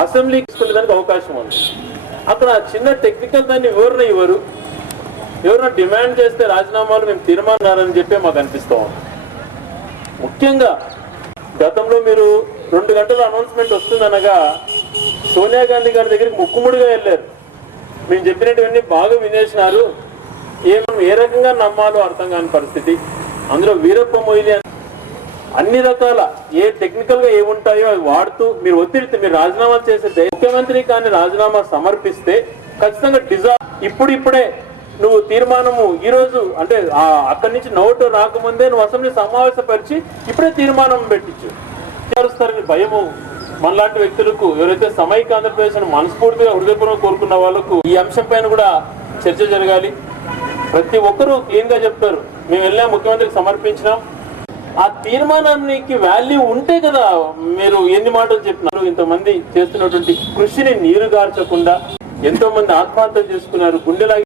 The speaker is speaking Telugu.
అసెంబ్లీకి తీసుకునేదానికి అవకాశం ఉంది. అక్కడ చిన్న టెక్నికల్ దాన్ని వివరణ ఇవ్వరు. ఎవరైనా డిమాండ్ చేస్తే రాజీనామాలు మేము తీర్మానాలని చెప్పి మాకు అనిపిస్తూ ఉంది. ముఖ్యంగా గతంలో మీరు 2 గంటల అనౌన్స్మెంట్ వస్తుందనగా సోనియా గాంధీ గారి దగ్గరికి ముక్కుముడిగా వెళ్ళారు. మేము చెప్పినటువన్నీ బాగా వినేసినారు, ఏ రకంగా నమ్మాలో అర్థం కాని పరిస్థితి. అందులో వీరప్ప మొయిలి అన్ని రకాల ఏ టెక్నికల్ గా ఏముంటాయో అవి వాడుతూ మీరు ఒత్తిడితే మీరు రాజీనామా చేసే ముఖ్యమంత్రి కానీ రాజీనామా సమర్పిస్తే ఖచ్చితంగా ఇప్పుడే నువ్వు తీర్మానము ఈ రోజు అంటే అక్కడి నుంచి నోటు రాకముందే నువ్వు అసెంబ్లీ సమావేశపరిచి ఇప్పుడే తీర్మానం పెట్టించు. భయము మనలాంటి వ్యక్తులకు, ఎవరైతే సమైక్య ఆంధ్రప్రదేశ్ మనస్ఫూర్తిగా హృదయపూర్వకంగా కోరుకున్న వాళ్ళకు ఈ అంశం పైన కూడా చర్చ జరగాలి. ప్రతి ఒక్కరూ క్లీన్ గా చెప్తారు, మేము వెళ్ళాం ముఖ్యమంత్రికి సమర్పించినాం. ఆ తీర్మానానికి వాల్యూ ఉంటే కదా మీరు ఎన్ని మాటలు చెప్పినారు. ఇంతమంది చేస్తున్నటువంటి కృషిని నీరు గార్చకుండా ఎంతో మంది ఆత్మహత్యలు చేసుకున్నారు. గుండెలా